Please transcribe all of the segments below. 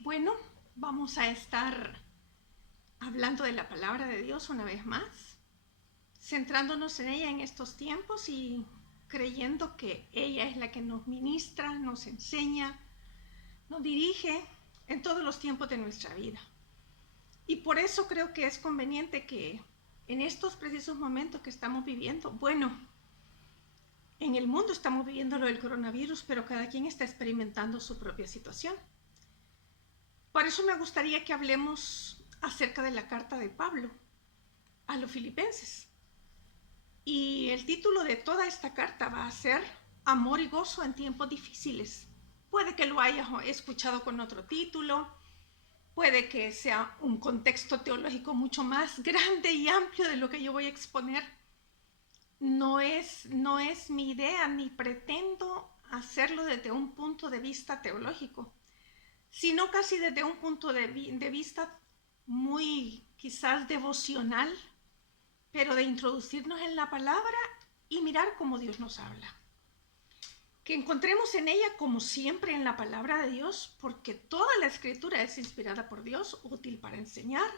Bueno, vamos a estar hablando de la palabra de Dios una vez más, centrándonos en ella en estos tiempos y creyendo que ella es la que nos ministra, nos enseña, nos dirige en todos los tiempos de nuestra vida. Y por eso creo que es conveniente que en estos precisos momentos que estamos viviendo, bueno, en el mundo estamos viviendo lo del coronavirus, pero cada quien está experimentando su propia situación. Por eso me gustaría que hablemos acerca de la carta de Pablo a los filipenses. Y el título de toda esta carta va a ser Amor y gozo en tiempos difíciles. Puede que lo hayas escuchado con otro título, puede que sea un contexto teológico mucho más grande y amplio de lo que yo voy a exponer. No es mi idea ni pretendo hacerlo desde un punto de vista teológico, sino casi desde un punto de vista muy quizás devocional, pero de introducirnos en la palabra y mirar cómo Dios nos habla. Que encontremos en ella, como siempre en la palabra de Dios, porque toda la escritura es inspirada por Dios, útil para enseñar,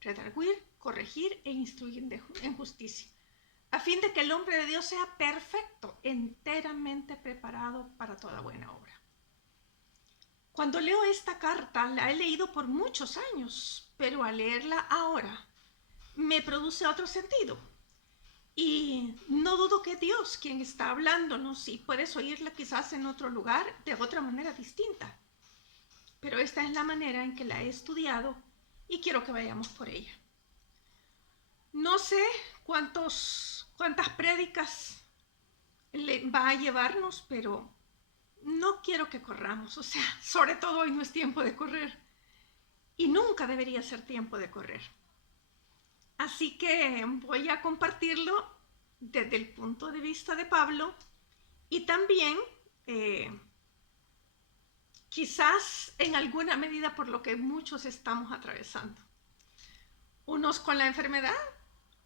redarguir, corregir e instruir en justicia, a fin de que el hombre de Dios sea perfecto, enteramente preparado para toda buena obra. Cuando leo esta carta, la he leído por muchos años, pero al leerla ahora me produce otro sentido. Y no dudo que Dios, quien está hablándonos, y puedes oírla quizás en otro lugar de otra manera distinta. Pero esta es la manera en que la he estudiado y quiero que vayamos por ella. No sé cuántas prédicas le va a llevarnos, pero no quiero que corramos. O sea, sobre todo hoy no es tiempo de correr. Y nunca debería ser tiempo de correr. Así que voy a compartirlo desde el punto de vista de Pablo y también quizás en alguna medida por lo que muchos estamos atravesando. Unos con la enfermedad,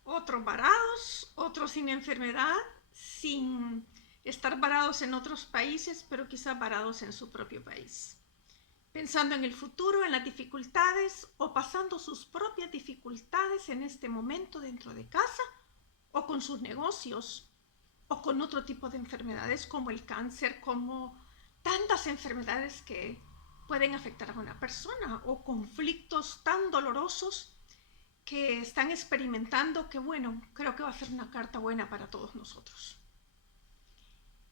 otros varados, otros sin enfermedad, sin estar varados en otros países, pero quizás varados en su propio país. Pensando en el futuro, en las dificultades o pasando sus propias dificultades en este momento dentro de casa o con sus negocios o con otro tipo de enfermedades como el cáncer, como tantas enfermedades que pueden afectar a una persona o conflictos tan dolorosos que están experimentando que bueno, creo que va a ser una carta buena para todos nosotros.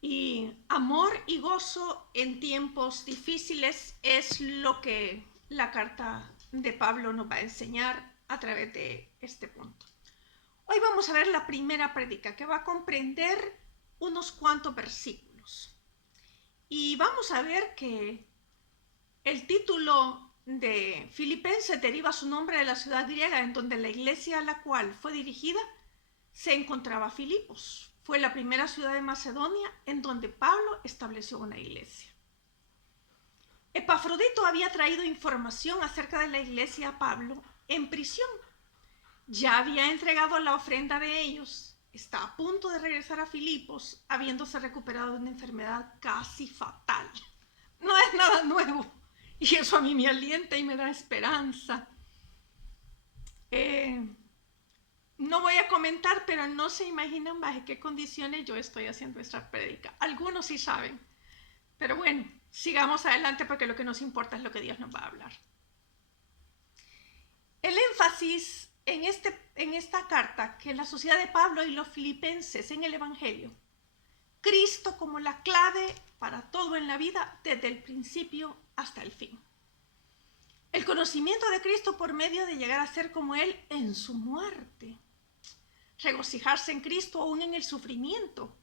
Y amor y gozo en tiempos difíciles es lo que la carta de Pablo nos va a enseñar a través de este punto. Hoy vamos a ver la primera prédica que va a comprender unos cuantos versículos. Y vamos a ver que el título de Filipenses deriva su nombre de la ciudad griega en donde la iglesia a la cual fue dirigida se encontraba Filipos. Fue la primera ciudad de Macedonia en donde Pablo estableció una iglesia. Epafrodito había traído información acerca de la iglesia a Pablo en prisión. Ya había entregado la ofrenda de ellos. Está a punto de regresar a Filipos, habiéndose recuperado de una enfermedad casi fatal. No es nada nuevo. Y eso a mí me alienta y me da esperanza. No voy a comentar, pero no se imaginan bajo qué condiciones yo estoy haciendo esta prédica. Algunos sí saben. Pero bueno, sigamos adelante porque lo que nos importa es lo que Dios nos va a hablar. El énfasis en esta carta, que es la sociedad de Pablo y los filipenses en el Evangelio, Cristo como la clave para todo en la vida desde el principio hasta el fin. El conocimiento de Cristo por medio de llegar a ser como Él en su muerte. Regocijarse en Cristo aún en el sufrimiento.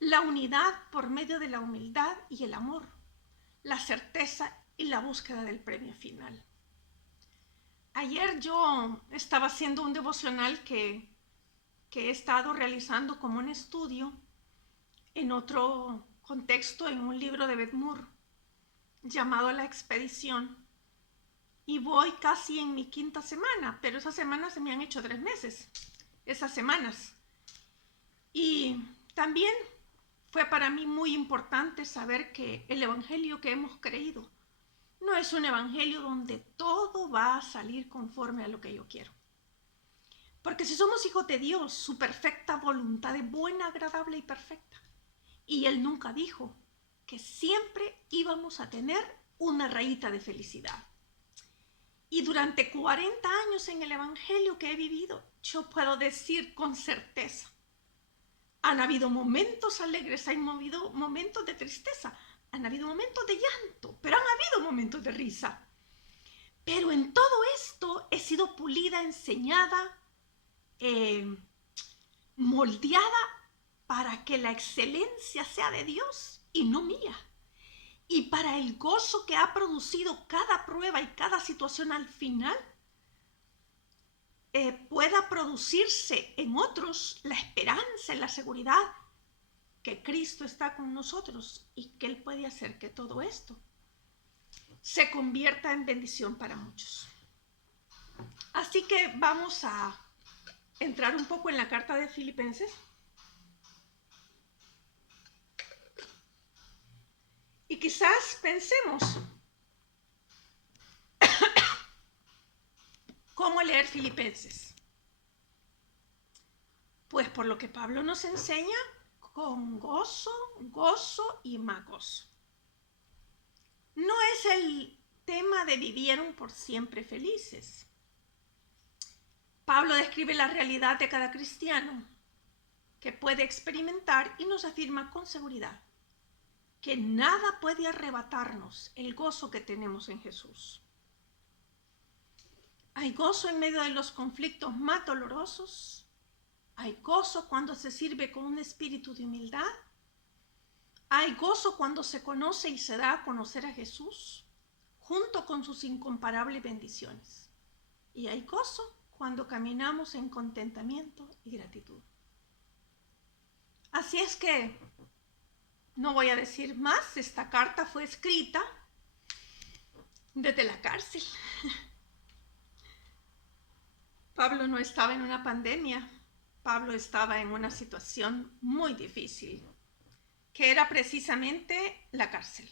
La unidad por medio de la humildad y el amor. La certeza y la búsqueda del premio final. Ayer yo estaba haciendo un devocional que he estado realizando como un estudio en otro contexto, en un libro de Beth Moore llamado La Expedición. Y voy casi en mi quinta semana, pero esas semanas se me han hecho 3 meses, esas semanas. Y también fue para mí muy importante saber que el evangelio que hemos creído No es un evangelio donde todo va a salir conforme a lo que yo quiero. Porque si somos hijos de Dios, su perfecta voluntad es buena, agradable y perfecta. Y Él nunca dijo que siempre íbamos a tener una rayita de felicidad. Y durante 40 años en el evangelio que he vivido, yo puedo decir con certeza, han habido momentos alegres, han habido momentos de tristeza, han habido momentos de llanto, pero han habido momentos de risa. Pero en todo esto he sido pulida, enseñada, moldeada para que la excelencia sea de Dios y no mía. Y para el gozo que ha producido cada prueba y cada situación al final, pueda producirse en otros la esperanza y la seguridad que Cristo está con nosotros y que Él puede hacer que todo esto se convierta en bendición para muchos. Así que vamos a entrar un poco en la carta de Filipenses. Y quizás pensemos, ¿cómo leer Filipenses? Pues por lo que Pablo nos enseña, con gozo, gozo y más gozo. No es el tema de vivieron por siempre felices. Pablo describe la realidad de cada cristiano que puede experimentar y nos afirma con seguridad que nada puede arrebatarnos el gozo que tenemos en Jesús. Hay gozo en medio de los conflictos más dolorosos. Hay gozo cuando se sirve con un espíritu de humildad. Hay gozo cuando se conoce y se da a conocer a Jesús, junto con sus incomparables bendiciones. Y hay gozo cuando caminamos en contentamiento y gratitud. Así es que no voy a decir más. Esta carta fue escrita desde la cárcel. Pablo no estaba en una pandemia. Pablo estaba en una situación muy difícil, que era precisamente la cárcel,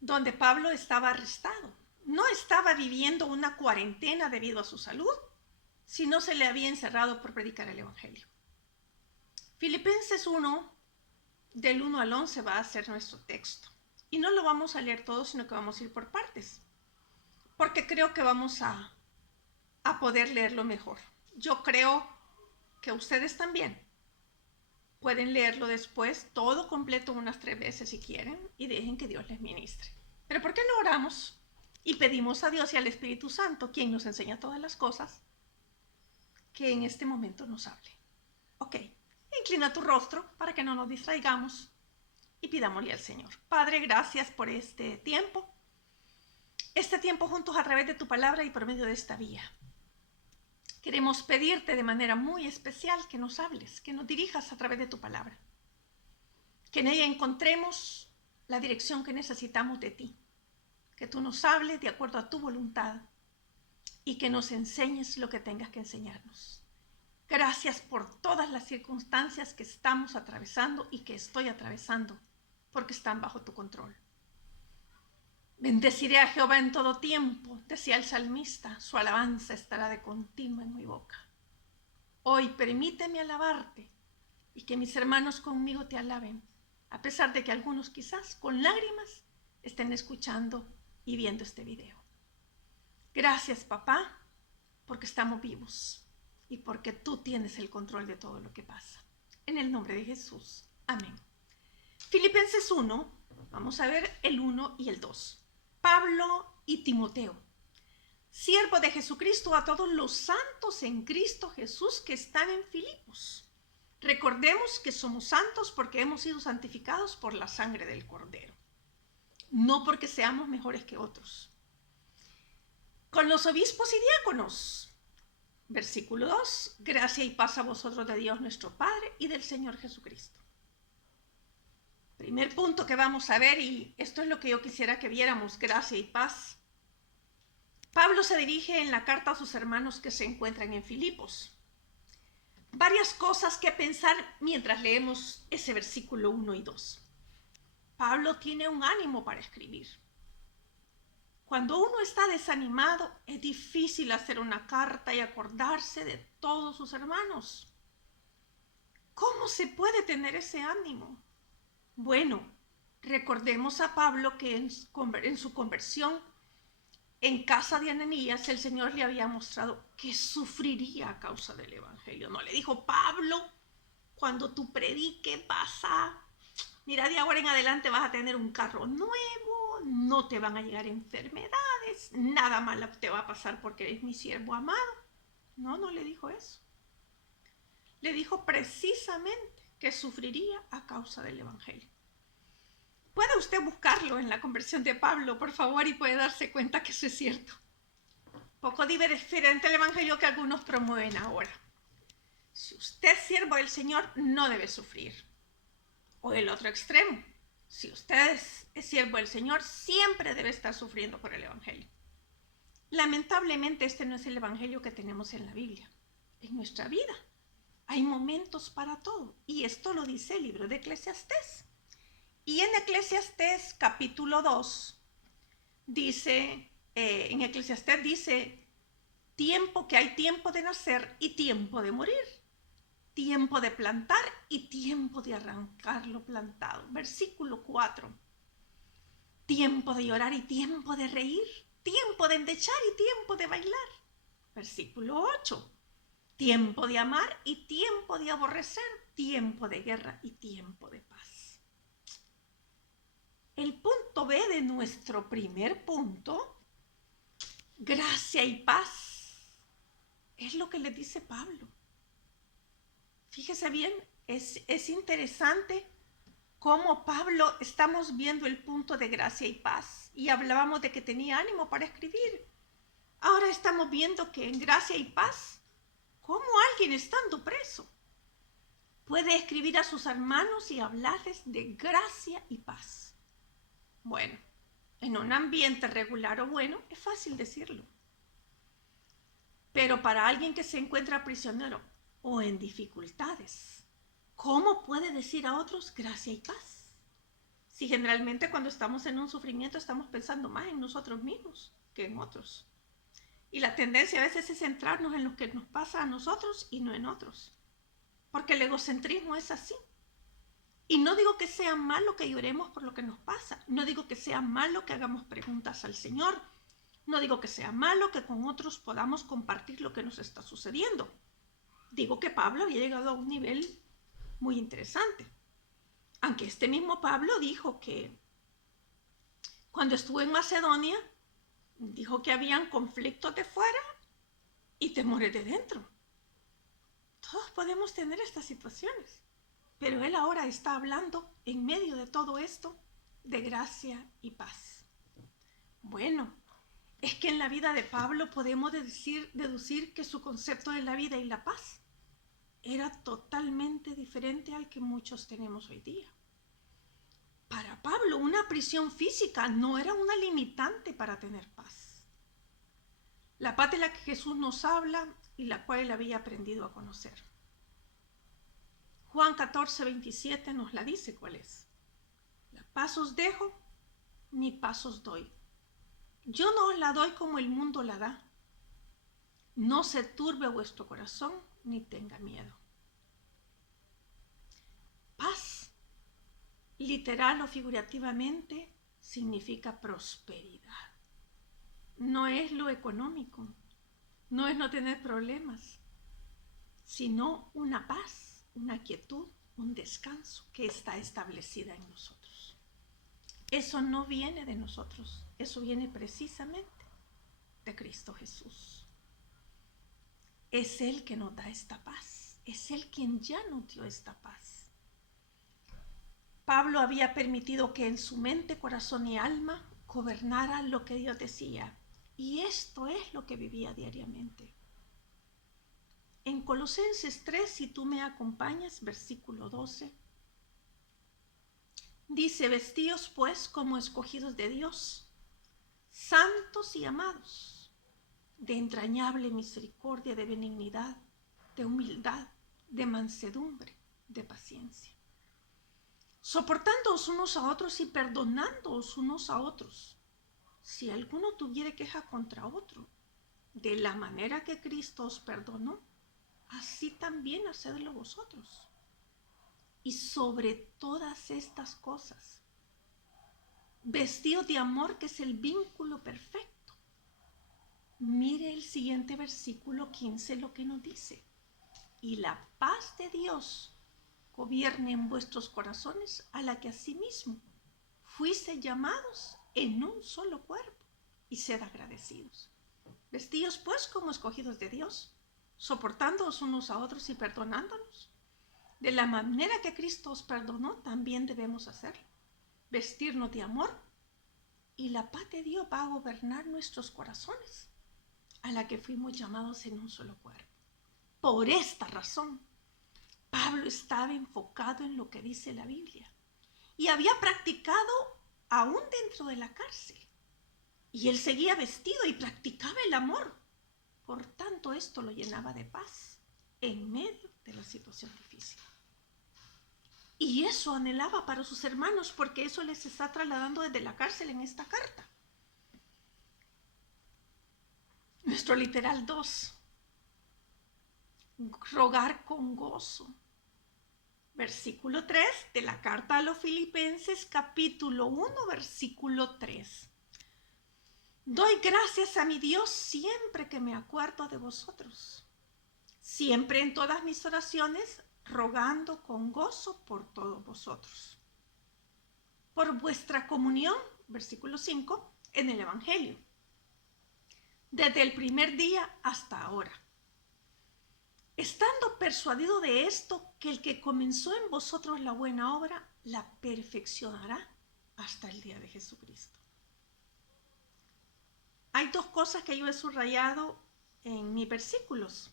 donde Pablo estaba arrestado. No estaba viviendo una cuarentena debido a su salud, sino se le había encerrado por predicar el evangelio. Filipenses 1, del 1 al 11 va a ser nuestro texto. Y no lo vamos a leer todo, sino que vamos a ir por partes, porque creo que vamos a poder leerlo mejor. Yo creo que ustedes también pueden leerlo después, todo completo, unas 3 veces si quieren, y dejen que Dios les ministre. Pero ¿por qué no oramos y pedimos a Dios y al Espíritu Santo, quien nos enseña todas las cosas, que en este momento nos hable? Ok, inclina tu rostro para que no nos distraigamos y pidámosle al Señor. Padre, gracias por este tiempo juntos a través de tu palabra y por medio de esta vía. Queremos pedirte de manera muy especial que nos hables, que nos dirijas a través de tu palabra, que en ella encontremos la dirección que necesitamos de ti, que tú nos hables de acuerdo a tu voluntad y que nos enseñes lo que tengas que enseñarnos. Gracias por todas las circunstancias que estamos atravesando y que estoy atravesando, porque están bajo tu control. Bendeciré a Jehová en todo tiempo, decía el salmista, su alabanza estará de continuo en mi boca. Hoy permíteme alabarte y que mis hermanos conmigo te alaben, a pesar de que algunos quizás con lágrimas estén escuchando y viendo este video. Gracias, papá, porque estamos vivos y porque tú tienes el control de todo lo que pasa. En el nombre de Jesús. Amén. Filipenses 1, vamos a ver el 1 y el 2. Pablo y Timoteo, siervo de Jesucristo, a todos los santos en Cristo Jesús que están en Filipos. Recordemos que somos santos porque hemos sido santificados por la sangre del Cordero, no porque seamos mejores que otros. Con los obispos y diáconos, versículo 2, gracia y paz a vosotros de Dios nuestro Padre y del Señor Jesucristo. Primer punto que vamos a ver, y esto es lo que yo quisiera que viéramos, gracia y paz. Pablo se dirige en la carta a sus hermanos que se encuentran en Filipos. Varias cosas que pensar mientras leemos ese versículo 1 y 2. Pablo tiene un ánimo para escribir. Cuando uno está desanimado, es difícil hacer una carta y acordarse de todos sus hermanos. ¿Cómo se puede tener ese ánimo? Bueno, recordemos a Pablo que en su conversión en casa de Ananías el Señor le había mostrado que sufriría a causa del Evangelio. No le dijo, Pablo, cuando tú prediques mira, de ahora en adelante vas a tener un carro nuevo, no te van a llegar enfermedades, nada malo te va a pasar porque eres mi siervo amado. No, no le dijo eso. Le dijo precisamente que sufriría a causa del Evangelio. Puede usted buscarlo en la conversión de Pablo, por favor, y puede darse cuenta que eso es cierto. Poco diferente el Evangelio que algunos promueven ahora. Si usted es siervo del Señor, no debe sufrir. O el otro extremo. Si usted es siervo del Señor, siempre debe estar sufriendo por el Evangelio. Lamentablemente, este no es el Evangelio que tenemos en la Biblia. En nuestra vida hay momentos para todo. Y esto lo dice el libro de Eclesiastés. Y en Eclesiastés capítulo 2, dice, en Eclesiastés dice, que hay tiempo de nacer y tiempo de morir. Tiempo de plantar y tiempo de arrancar lo plantado. Versículo 4. Tiempo de llorar y tiempo de reír. Tiempo de endechar y tiempo de bailar. Versículo 8. Tiempo de amar y tiempo de aborrecer. Tiempo de guerra y tiempo de paz. El punto B de nuestro primer punto, gracia y paz, es lo que le dice Pablo. Fíjese bien, es interesante cómo Pablo, estamos viendo el punto de gracia y paz, y hablábamos de que tenía ánimo para escribir. Ahora estamos viendo que en gracia y paz, cómo alguien estando preso puede escribir a sus hermanos y hablarles de gracia y paz. Bueno, en un ambiente regular o bueno, es fácil decirlo. Pero para alguien que se encuentra prisionero o en dificultades, ¿cómo puede decir a otros gracia y paz? Si generalmente cuando estamos en un sufrimiento estamos pensando más en nosotros mismos que en otros. Y la tendencia a veces es centrarnos en lo que nos pasa a nosotros y no en otros. Porque el egocentrismo es así. Y no digo que sea malo que lloremos por lo que nos pasa. No digo que sea malo que hagamos preguntas al Señor. No digo que sea malo que con otros podamos compartir lo que nos está sucediendo. Digo que Pablo había llegado a un nivel muy interesante. Aunque este mismo Pablo dijo que cuando estuvo en Macedonia, dijo que habían conflictos de fuera y temores de dentro. Todos podemos tener estas situaciones, pero él ahora está hablando en medio de todo esto de gracia y paz. Bueno, es que en la vida de Pablo podemos deducir que su concepto de la vida y la paz era totalmente diferente al que muchos tenemos hoy día. Para Pablo, una prisión física no era una limitante para tener paz. La paz de la que Jesús nos habla y la cual él había aprendido a conocer. Juan 14, 27 nos la dice cuál es. La paz os dejo, mi paz os doy. Yo no os la doy como el mundo la da. No se turbe vuestro corazón ni tenga miedo. Paz, literal o figurativamente, significa prosperidad. No es lo económico, no es no tener problemas, sino una paz, una quietud, un descanso que está establecida en nosotros. Eso no viene de nosotros, eso viene precisamente de Cristo Jesús. Es Él que nos da esta paz, es Él quien ya nos dio esta paz. Pablo había permitido que en su mente, corazón y alma gobernara lo que Dios decía, y esto es lo que vivía diariamente. En Colosenses 3, si tú me acompañas, versículo 12, dice, vestíos pues como escogidos de Dios, santos y amados, de entrañable misericordia, de benignidad, de humildad, de mansedumbre, de paciencia, soportándoos unos a otros y perdonándoos unos a otros, si alguno tuviere queja contra otro, de la manera que Cristo os perdonó, así también hacedlo vosotros. Y sobre todas estas cosas, vestidos de amor, que es el vínculo perfecto. Mire el siguiente versículo 15 lo que nos dice. Y la paz de Dios gobierne en vuestros corazones, a la que asimismo fuiste llamados en un solo cuerpo, y sed agradecidos. Vestidos pues como escogidos de Dios, soportándoos unos a otros y perdonándonos. De la manera que Cristo os perdonó, también debemos hacerlo. Vestirnos de amor, y la paz de Dios va a gobernar nuestros corazones, a la que fuimos llamados en un solo cuerpo. Por esta razón, Pablo estaba enfocado en lo que dice la Biblia y había practicado aún dentro de la cárcel. Y él seguía vestido y practicaba el amor. Por tanto, esto lo llenaba de paz en medio de la situación difícil. Y eso anhelaba para sus hermanos, porque eso les está trasladando desde la cárcel en esta carta. Nuestro literal 2. Rogar con gozo. Versículo 3 de la carta a los Filipenses, capítulo 1, versículo 3. Doy gracias a mi Dios siempre que me acuerdo de vosotros, siempre en todas mis oraciones, rogando con gozo por todos vosotros, por vuestra comunión, versículo 5, en el Evangelio, desde el primer día hasta ahora, estando persuadido de esto, que el que comenzó en vosotros la buena obra, la perfeccionará hasta el día de Jesucristo. Hay dos cosas que yo he subrayado en mis versículos.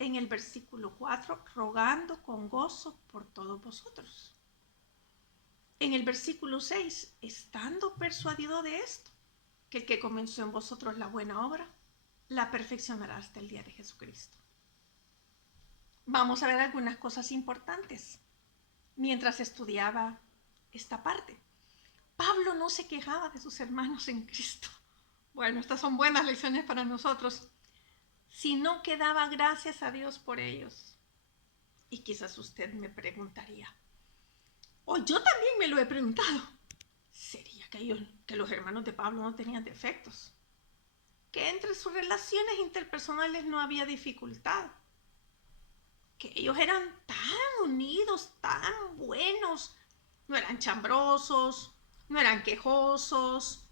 En el versículo 4, rogando con gozo por todos vosotros. En el versículo 6, estando persuadido de esto, que el que comenzó en vosotros la buena obra, la perfeccionará hasta el día de Jesucristo. Vamos a ver algunas cosas importantes mientras estudiaba esta parte. Pablo no se quejaba de sus hermanos en Cristo. Bueno, estas son buenas lecciones para nosotros. Sino que daba gracias a Dios por ellos. Y quizás usted me preguntaría, o yo también me lo he preguntado, ¿sería que los hermanos de Pablo no tenían defectos? Que entre sus relaciones interpersonales no había dificultad. Que ellos eran tan unidos, tan buenos, no eran chambrosos, no eran quejosos,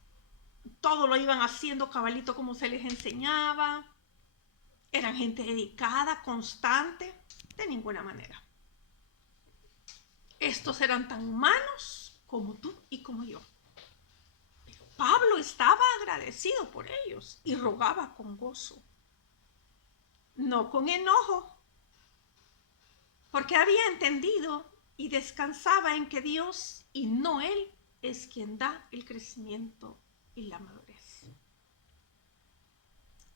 todo lo iban haciendo cabalito como se les enseñaba, eran gente dedicada, constante, de ninguna manera. Estos eran tan humanos como tú y como yo. Pero Pablo estaba agradecido por ellos y rogaba con gozo, no con enojo, porque había entendido y descansaba en que Dios y no él es quien da el crecimiento y la madurez.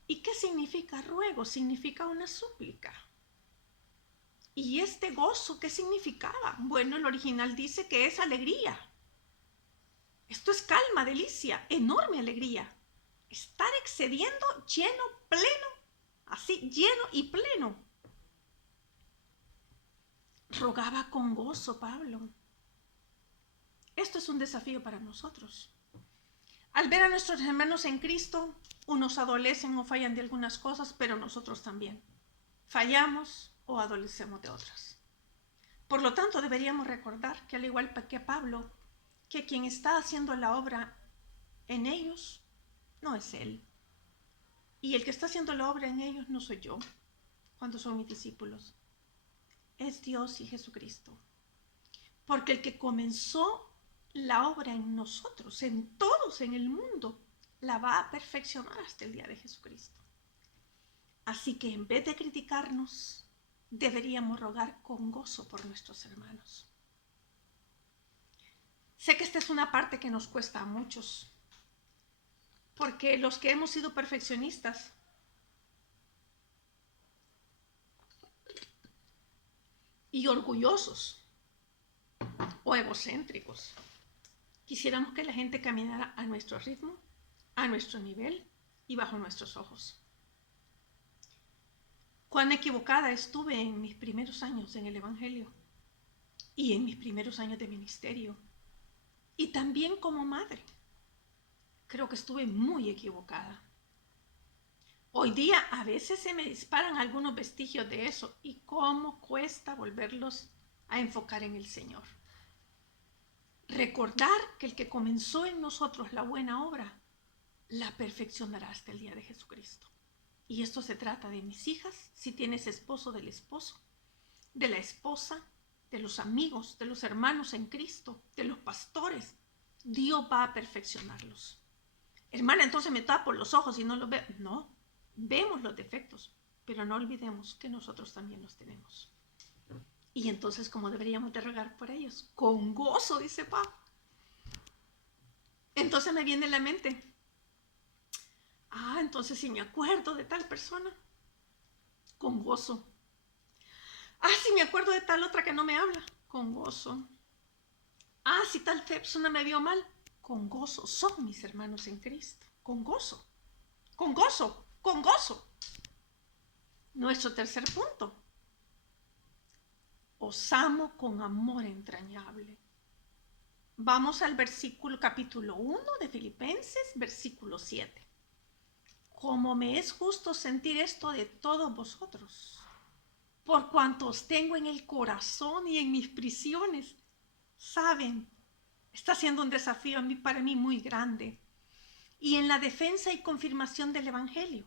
¿Y qué significa ruego? Significa una súplica. ¿Y este gozo qué significaba? Bueno, el original dice que es alegría. Esto es calma, delicia, enorme alegría. Estar excediendo, lleno, pleno, así, lleno y pleno. Rogaba con gozo Pablo. Esto es un desafío para nosotros. Al ver a nuestros hermanos en Cristo, unos adolecen o fallan de algunas cosas, pero nosotros también fallamos o adolecemos de otras. Por lo tanto, deberíamos recordar que al igual que Pablo, que quien está haciendo la obra en ellos no es él. Y el que está haciendo la obra en ellos no soy yo, cuando son mis discípulos. Es Dios y Jesucristo. Porque el que comenzó la obra en nosotros, en todos en el mundo, la va a perfeccionar hasta el día de Jesucristo. Así que en vez de criticarnos, deberíamos rogar con gozo por nuestros hermanos. Sé que esta es una parte que nos cuesta a muchos, porque los que hemos sido perfeccionistas y orgullosos o egocéntricos, quisiéramos que la gente caminara a nuestro ritmo, a nuestro nivel y bajo nuestros ojos. Cuán equivocada estuve en mis primeros años en el Evangelio y en mis primeros años de ministerio y también como madre. Creo que estuve muy equivocada. Hoy día a veces se me disparan algunos vestigios de eso y cómo cuesta volverlos a enfocar en el Señor. Recordar que el que comenzó en nosotros la buena obra, la perfeccionará hasta el día de Jesucristo. Y esto se trata de mis hijas, si tienes esposo, del esposo, de la esposa, de los amigos, de los hermanos en Cristo, de los pastores. Dios va a perfeccionarlos. Hermana, entonces me tapo los ojos y no los veo. No, vemos los defectos, pero no olvidemos que nosotros también los tenemos. Y entonces, ¿cómo deberíamos de rogar por ellos? Con gozo, dice Pablo. Entonces me viene a la mente, entonces si me acuerdo de tal persona, con gozo. Si me acuerdo de tal otra que no me habla, con gozo. Si tal persona me vio mal, con gozo. Son mis hermanos en Cristo, con gozo, con gozo, con gozo. Nuestro tercer punto. Os amo con amor entrañable. Vamos al capítulo 1 de Filipenses, versículo 7. Como me es justo sentir esto de todos vosotros, por cuanto os tengo en el corazón y en mis prisiones. Saben, está siendo un desafío para mí muy grande. Y en la defensa y confirmación del Evangelio,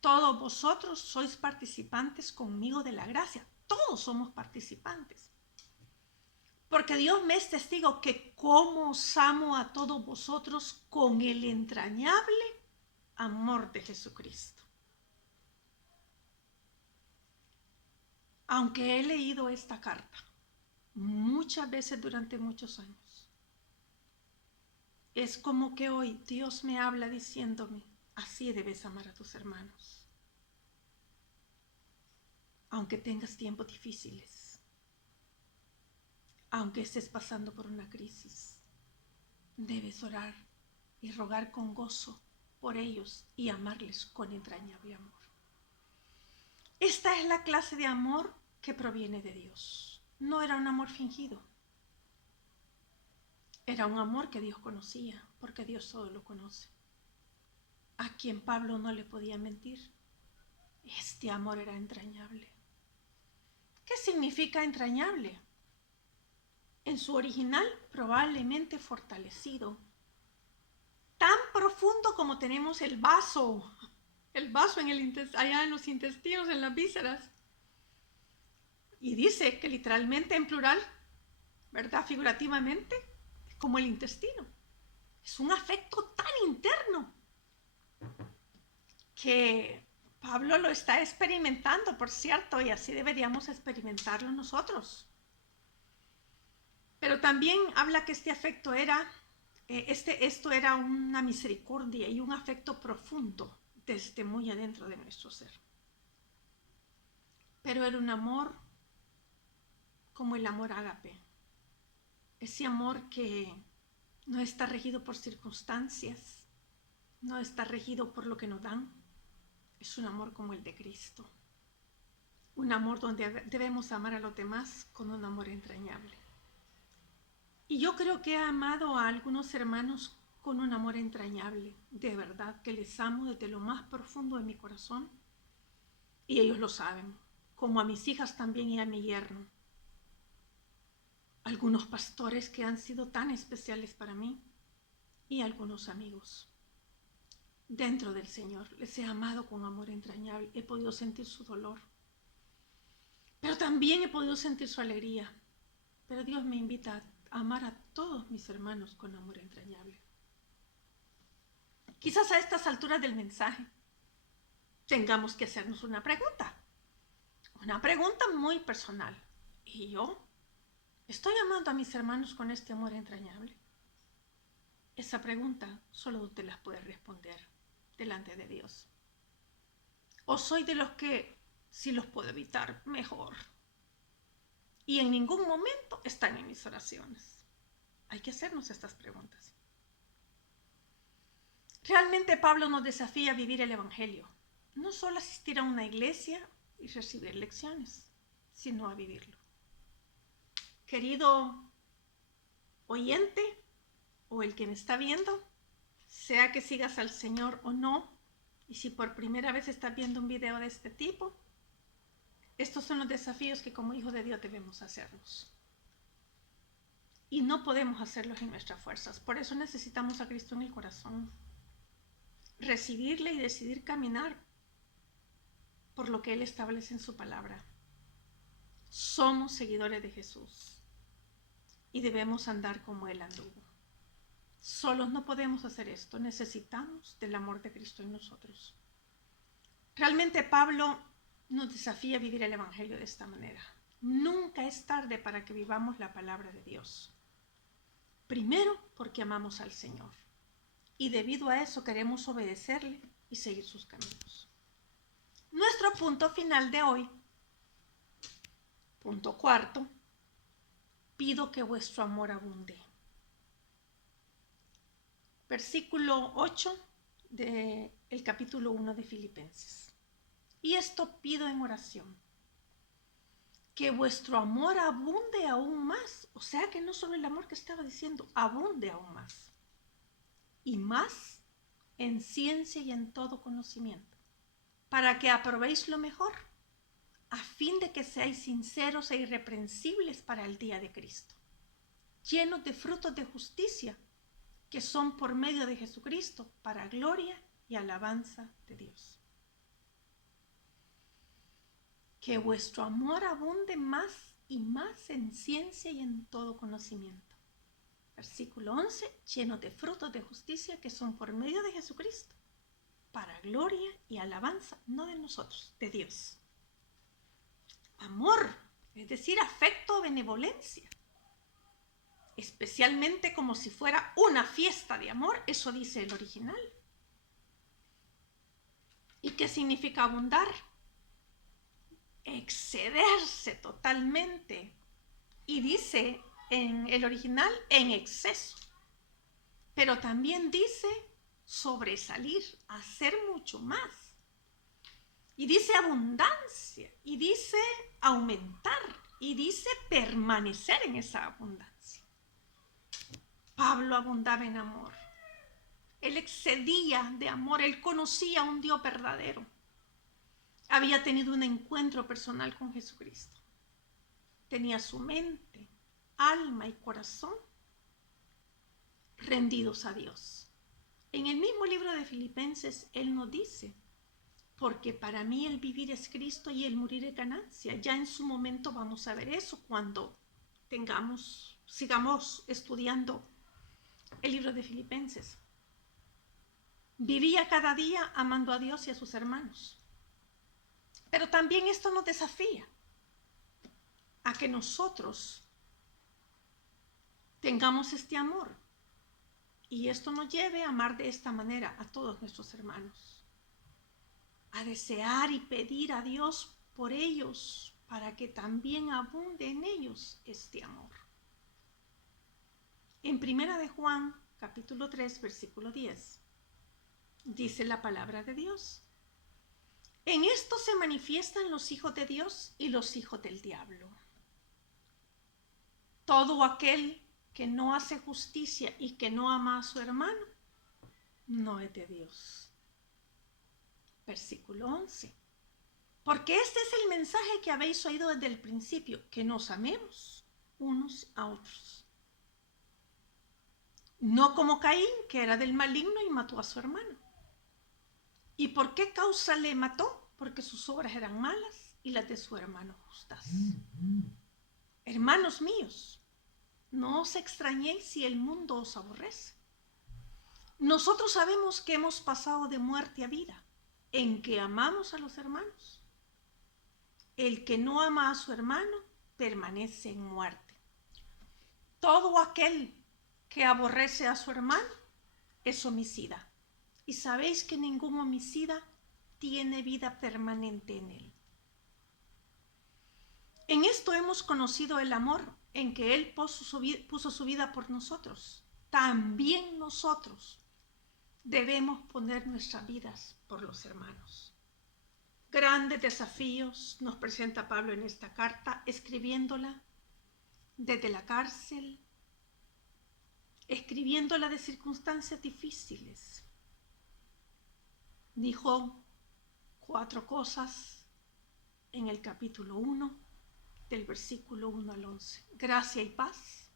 todos vosotros sois participantes conmigo de la gracia. Todos somos participantes. Porque Dios me es testigo que como os amo a todos vosotros con el entrañable amor de Jesucristo. Aunque he leído esta carta muchas veces durante muchos años, es como que hoy Dios me habla diciéndome, así debes amar a tus hermanos. Aunque tengas tiempos difíciles, aunque estés pasando por una crisis, debes orar y rogar con gozo por ellos y amarles con entrañable amor. Esta es la clase de amor que proviene de Dios. No era un amor fingido. Era un amor que Dios conocía, porque Dios todo lo conoce. A quien Pablo no le podía mentir. Este amor era entrañable. ¿Qué significa entrañable? En su original, probablemente fortalecido. Tan profundo como tenemos el vaso allá en los intestinos, en las vísceras. Y dice que literalmente en plural, ¿verdad? Figurativamente, como el intestino. Es un afecto tan interno que Pablo lo está experimentando, por cierto, y así deberíamos experimentarlo nosotros. Pero también habla que este afecto esto era una misericordia y un afecto profundo desde muy adentro de nuestro ser. Pero era un amor como el amor ágape. Ese amor que no está regido por circunstancias, no está regido por lo que nos dan. Es un amor como el de Cristo. Un amor donde debemos amar a los demás con un amor entrañable. Y yo creo que he amado a algunos hermanos con un amor entrañable. De verdad que les amo desde lo más profundo de mi corazón. Y ellos lo saben. Como a mis hijas también y a mi yerno. Algunos pastores que han sido tan especiales para mí. Y algunos amigos. Dentro del Señor les he amado con amor entrañable. He podido sentir su dolor. Pero también he podido sentir su alegría. Pero Dios me invita a amar a todos mis hermanos con amor entrañable. Quizás a estas alturas del mensaje tengamos que hacernos una pregunta muy personal. ¿Y yo estoy amando a mis hermanos con este amor entrañable? Esa pregunta solo tú te la puedes responder delante de Dios. ¿O soy de los que, si los puedo evitar, mejor? Y en ningún momento están en mis oraciones. Hay que hacernos estas preguntas. Realmente Pablo nos desafía a vivir el Evangelio. No solo asistir a una iglesia y recibir lecciones, sino a vivirlo. Querido oyente o el que me está viendo, sea que sigas al Señor o no, y si por primera vez estás viendo un video de este tipo, estos son los desafíos que como hijos de Dios debemos hacerlos. Y no podemos hacerlos en nuestras fuerzas. Por eso necesitamos a Cristo en el corazón. Recibirle y decidir caminar por lo que Él establece en su palabra. Somos seguidores de Jesús y debemos andar como Él anduvo. Solos no podemos hacer esto. Necesitamos del amor de Cristo en nosotros. Realmente Pablo nos desafía a vivir el Evangelio de esta manera. Nunca es tarde para que vivamos la palabra de Dios. Primero, porque amamos al Señor. Y debido a eso queremos obedecerle y seguir sus caminos. Nuestro punto final de hoy, punto cuarto, pido que vuestro amor abunde. Versículo 8 del capítulo 1 de Filipenses. Y esto pido en oración, que vuestro amor abunde aún más. O sea que no solo el amor que estaba diciendo, abunde aún más. Y más en ciencia y en todo conocimiento, para que aprobéis lo mejor, a fin de que seáis sinceros e irreprensibles para el día de Cristo, llenos de frutos de justicia, que son por medio de Jesucristo, para gloria y alabanza de Dios. Que vuestro amor abunde más y más en ciencia y en todo conocimiento. Versículo 11, llenos de frutos de justicia que son por medio de Jesucristo, para gloria y alabanza, no de nosotros, de Dios. Amor, es decir, afecto o benevolencia. Especialmente como si fuera una fiesta de amor, eso dice el original. ¿Y qué significa abundar? Excederse totalmente. Y dice en el original en exceso, pero también dice sobresalir, hacer mucho más, y dice abundancia, y dice aumentar, y dice permanecer en esa abundancia. Pablo abundaba en amor, él excedía de amor, él conocía a un Dios verdadero, había tenido un encuentro personal con Jesucristo, tenía su mente, alma y corazón rendidos a Dios. En el mismo libro de Filipenses, él nos dice, porque para mí el vivir es Cristo y el morir es ganancia. Ya en su momento vamos a ver eso cuando sigamos estudiando el libro de Filipenses. Vivía cada día amando a Dios y a sus hermanos. Pero también esto nos desafía a que nosotros tengamos este amor. Y esto nos lleve a amar de esta manera a todos nuestros hermanos. A desear y pedir a Dios por ellos para que también abunde en ellos este amor. En 1 de Juan, capítulo 3, versículo 10, dice la palabra de Dios. En esto se manifiestan los hijos de Dios y los hijos del diablo. Todo aquel que no hace justicia y que no ama a su hermano, no es de Dios. Versículo 11. Porque este es el mensaje que habéis oído desde el principio, que nos amemos unos a otros. No como Caín, que era del maligno y mató a su hermano. ¿Y por qué causa le mató? Porque sus obras eran malas y las de su hermano justas. Hermanos míos, no os extrañéis si el mundo os aborrece. Nosotros sabemos que hemos pasado de muerte a vida, en que amamos a los hermanos. El que no ama a su hermano permanece en muerte. Todo aquel que aborrece a su hermano es homicida. Y sabéis que ningún homicida tiene vida permanente en él. En esto hemos conocido el amor, en que Él puso su vida por nosotros. También nosotros debemos poner nuestras vidas por los hermanos. Grandes desafíos nos presenta Pablo en esta carta, escribiéndola desde la cárcel, escribiéndola de circunstancias difíciles. Dijo 4 cosas en el capítulo 1, del versículo 1 al 11. Gracia y paz,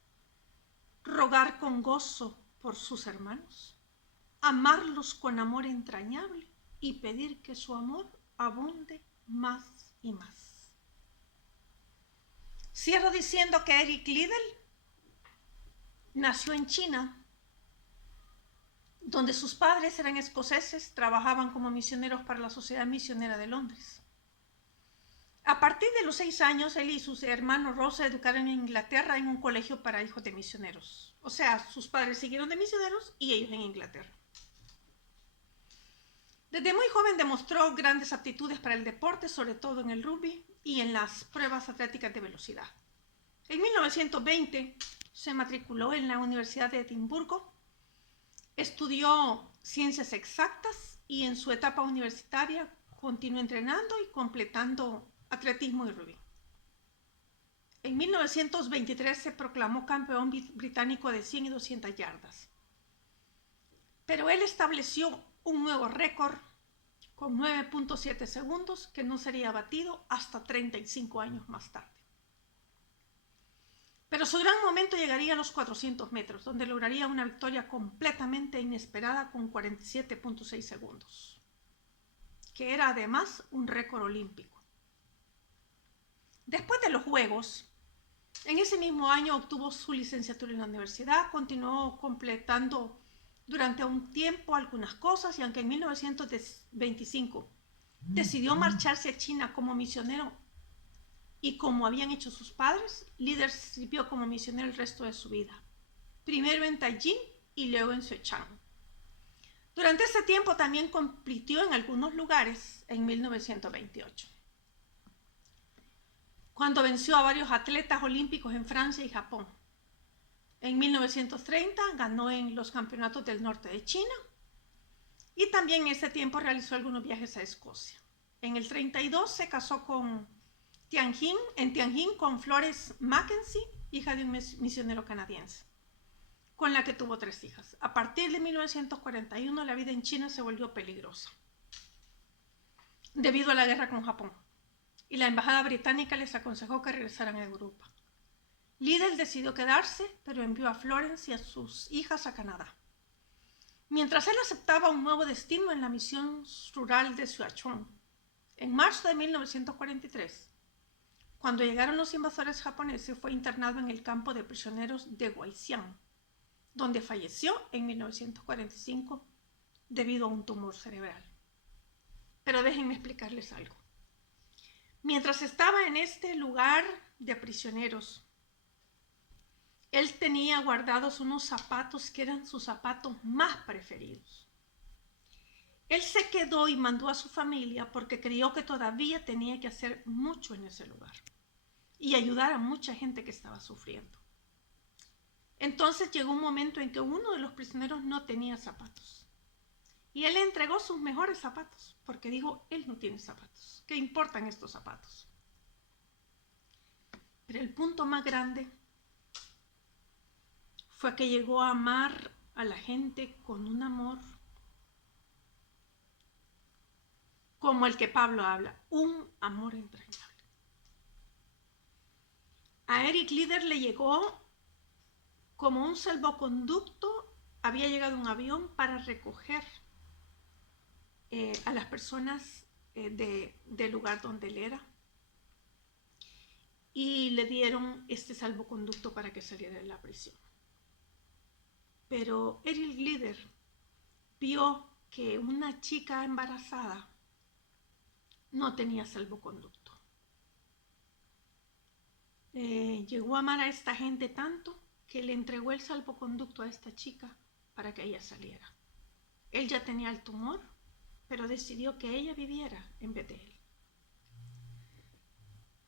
rogar con gozo por sus hermanos, amarlos con amor entrañable y pedir que su amor abunde más y más. Cierro diciendo que Eric Liddell nació en China, donde sus padres eran escoceses, trabajaban como misioneros para la Sociedad Misionera de Londres. A partir de los 6 años, él y sus hermanos Ross se educaron en Inglaterra en un colegio para hijos de misioneros. O sea, sus padres siguieron de misioneros y ellos en Inglaterra. Desde muy joven demostró grandes aptitudes para el deporte, sobre todo en el rugby y en las pruebas atléticas de velocidad. En 1920 se matriculó en la Universidad de Edimburgo, estudió ciencias exactas y en su etapa universitaria continuó entrenando y completando atletismo y rugby. En 1923 se proclamó campeón británico de 100 y 200 yardas. Pero él estableció un nuevo récord con 9.7 segundos que no sería batido hasta 35 años más tarde. Pero su gran momento llegaría a los 400 metros, donde lograría una victoria completamente inesperada con 47.6 segundos, que era además un récord olímpico. Después de los Juegos, en ese mismo año obtuvo su licenciatura en la universidad, continuó completando durante un tiempo algunas cosas y aunque en 1925 decidió marcharse a China como misionero y como habían hecho sus padres, Liddell sirvió como misionero el resto de su vida, primero en Tianjin y luego en Sichuan. Durante este tiempo también compitió en algunos lugares en 1928. Cuando venció a varios atletas olímpicos en Francia y Japón. En 1930 ganó en los campeonatos del norte de China y también en ese tiempo realizó algunos viajes a Escocia. En el 32 se casó en Tianjin con Florence Mackenzie, hija de un misionero canadiense, con la que tuvo 3 hijas. A partir de 1941 la vida en China se volvió peligrosa debido a la guerra con Japón y la embajada británica les aconsejó que regresaran a Europa. Liddell decidió quedarse, pero envió a Florence y a sus hijas a Canadá. Mientras él aceptaba un nuevo destino en la misión rural de Sichuan, en marzo de 1943, cuando llegaron los invasores japoneses, fue internado en el campo de prisioneros de Waixiang, donde falleció en 1945 debido a un tumor cerebral. Pero déjenme explicarles algo. Mientras estaba en este lugar de prisioneros, él tenía guardados unos zapatos que eran sus zapatos más preferidos. Él se quedó y mandó a su familia porque creyó que todavía tenía que hacer mucho en ese lugar y ayudar a mucha gente que estaba sufriendo. Entonces llegó un momento en que uno de los prisioneros no tenía zapatos y él le entregó sus mejores zapatos porque dijo, él no tiene zapatos, ¿qué importan estos zapatos? Pero el punto más grande fue que llegó a amar a la gente con un amor como el que Pablo habla, un amor entrañable. A Eric Liddell le llegó como un salvoconducto, había llegado un avión para recoger a las personas del lugar donde él era y le dieron este salvoconducto para que saliera de la prisión. Pero Eric Liddell vio que una chica embarazada no tenía salvoconducto. Llegó a amar a esta gente tanto que le entregó el salvoconducto a esta chica para que ella saliera. Él ya tenía el tumor, pero decidió que ella viviera en vez de él.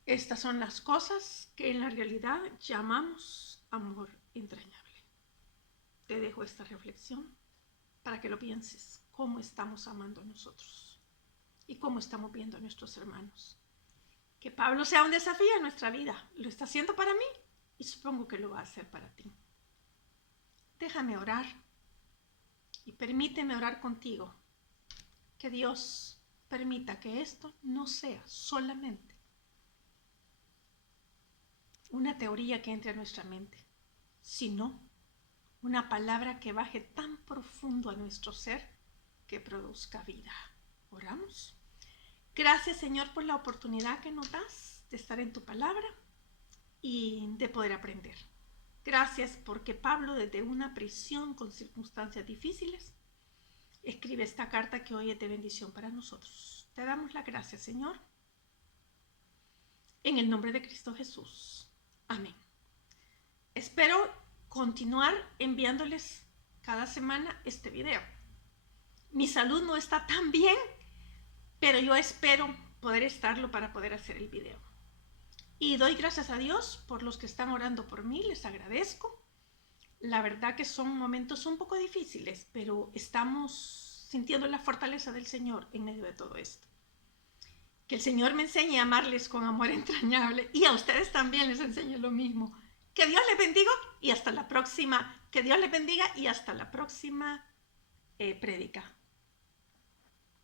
Estas son las cosas que en la realidad llamamos amor entrañable. Te dejo esta reflexión. para que lo pienses, cómo estamos amando a nosotros y cómo estamos viendo a nuestros hermanos. Que Pablo sea un desafío en nuestra vida. Lo está haciendo para mí y supongo que lo va a hacer para ti. Déjame orar y permíteme orar contigo. Que Dios permita que esto no sea solamente una teoría que entre a nuestra mente, sino una palabra que baje tan profundo a nuestro ser que produzca vida. Oramos. Gracias, Señor, por la oportunidad que nos das de estar en tu palabra y de poder aprender. Gracias porque Pablo, desde una prisión con circunstancias difíciles, escribe esta carta que hoy es de bendición para nosotros. Te damos las gracias, Señor, en el nombre de Cristo Jesús. Amén. Espero continuar enviándoles cada semana este video. Mi salud no está tan bien, pero yo espero poder estarlo para poder hacer el video. Y doy gracias a Dios por los que están orando por mí, les agradezco. La verdad que son momentos un poco difíciles, pero estamos sintiendo la fortaleza del Señor en medio de todo esto. Que el Señor me enseñe a amarles con amor entrañable y a ustedes también les enseñe lo mismo. Que Dios les bendiga y hasta la próxima. Que Dios les bendiga y hasta la próxima prédica.